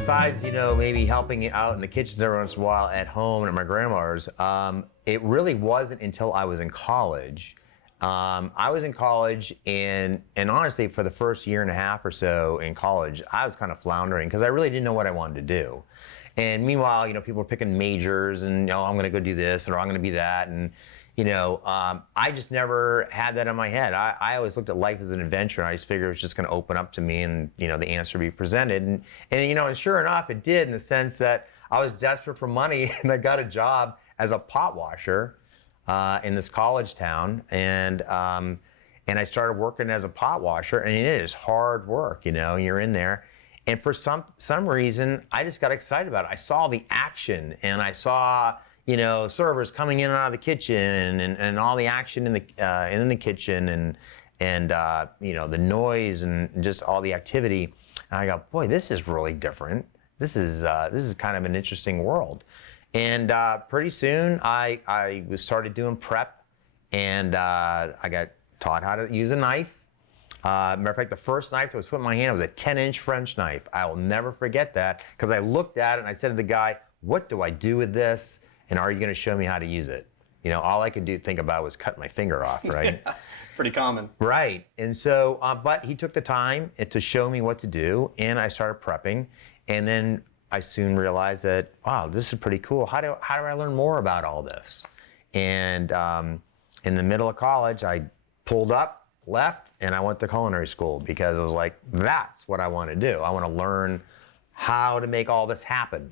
besides, maybe helping out in the kitchens every once in a while at home and at my grandmother's, it really wasn't until I was in college. I was in college, and honestly, for the first year and a half or so in college, I was kind of floundering because I really didn't know what I wanted to do. And meanwhile, people were picking majors, and I'm going to go do this, or I'm going to be that, and I just never had that in my head. I always looked at life as an adventure, and I just figured it was just going to open up to me, and the answer would be presented, and sure enough, it did, in the sense that I was desperate for money, and I got a job as a pot washer in this college town, and I started working as a pot washer, and it is hard work. You're in there, and for some reason, I just got excited about it. I saw the action, and I saw servers coming in and out of the kitchen, and all the action in the kitchen, and the noise and just all the activity. And I go, boy, this is really different. This is kind of an interesting world. And pretty soon I started doing prep, and I got taught how to use a knife. Matter of fact, the first knife that was put in my hand was a 10-inch French knife. I will never forget that, because I looked at it and I said to the guy, what do I do with this? And are you going to show me how to use it? All I could think about was cut my finger off, right? Yeah, pretty common. Right. And so, but he took the time to show me what to do, and I started prepping. And then I soon realized that, wow, this is pretty cool. How do I learn more about all this? And in the middle of college, I pulled up, left, and I went to culinary school, because I was like, that's what I want to do. I want to learn how to make all this happen.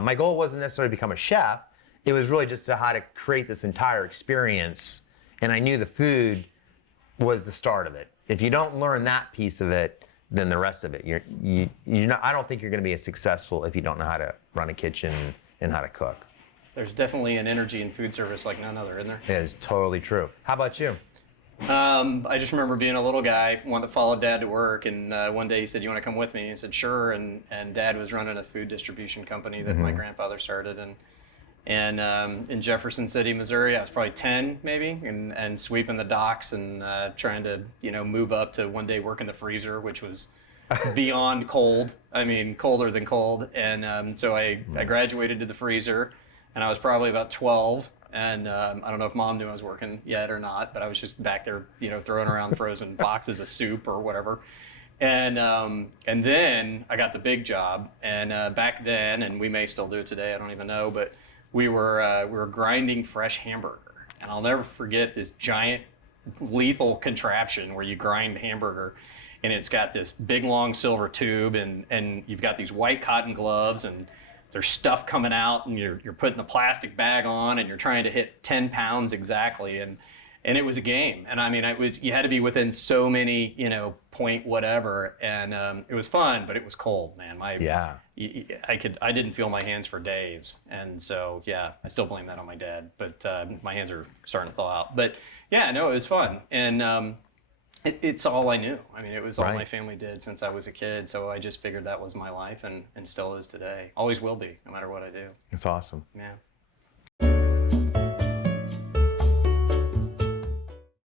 My goal wasn't necessarily to become a chef. It was really just how to create this entire experience, and I knew the food was the start of it. If you don't learn that piece of it, then the rest of it, you're not. I don't think you're going to be as successful if you don't know how to run a kitchen and how to cook. There's definitely an energy in food service like none other, isn't there? It is totally true. How about you? I just remember being a little guy, wanted to follow Dad to work, and one day he said, "You want to come with me?" I said, "Sure." And Dad was running a food distribution company that my grandfather started, and in Jefferson City, Missouri. I was probably 10 maybe, and sweeping the docks, and trying to move up to one day work in the freezer, which was beyond cold. I mean, colder than cold. And so I graduated to the freezer, and I was probably about 12. And I don't know if Mom knew I was working yet or not, but I was just back there, throwing around frozen boxes of soup or whatever. And then I got the big job. And back then, and we may still do it today, I don't even know, but we were grinding fresh hamburger. And I'll never forget this giant lethal contraption where you grind hamburger, and it's got this big long silver tube, and you've got these white cotton gloves, and there's stuff coming out, and you're putting the plastic bag on, and you're trying to hit 10 pounds exactly, and it was a game. And I mean, you had to be within so many, point whatever, and it was fun, but it was cold, man. I didn't feel my hands for days, and so yeah, I still blame that on my dad. But my hands are starting to thaw out. But yeah, no, it was fun, and it's all I knew. I mean, it was all my family did since I was a kid, so I just figured that was my life, and still is today. Always will be, no matter what I do. It's awesome. Yeah.